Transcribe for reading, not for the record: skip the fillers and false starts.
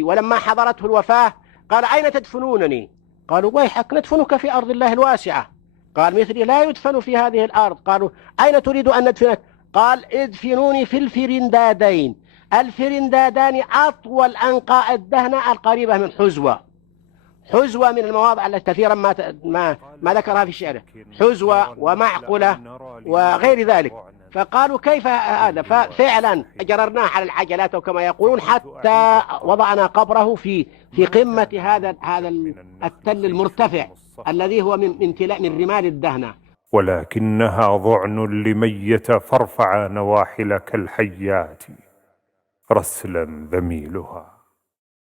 ولما حضرته الوفاة قال: أين تدفنونني؟ قالوا: ويحك، ندفنك في أرض الله الواسعة. قال: مثلي لا يدفن في هذه الأرض. قالوا: أين تريد أن ندفنك؟ قال: ادفنوني في الفرندادين. الفرندادان أطول أنقاء الدهنة القريبة من حزوة. حزوة من المواضع التي كثيرا ما ذكرها في شعره، حزوة ومعقلة وغير ذلك. فقالوا: كيف هذا؟ ففعلا جررناه على العجلات كما يقولون حتى وضعنا قبره في قمة هذا التل المرتفع الذي هو من رمال الدهنة. ولكنها ضعن لميت فارفع نواحل كالحيات رسلا ذميلها.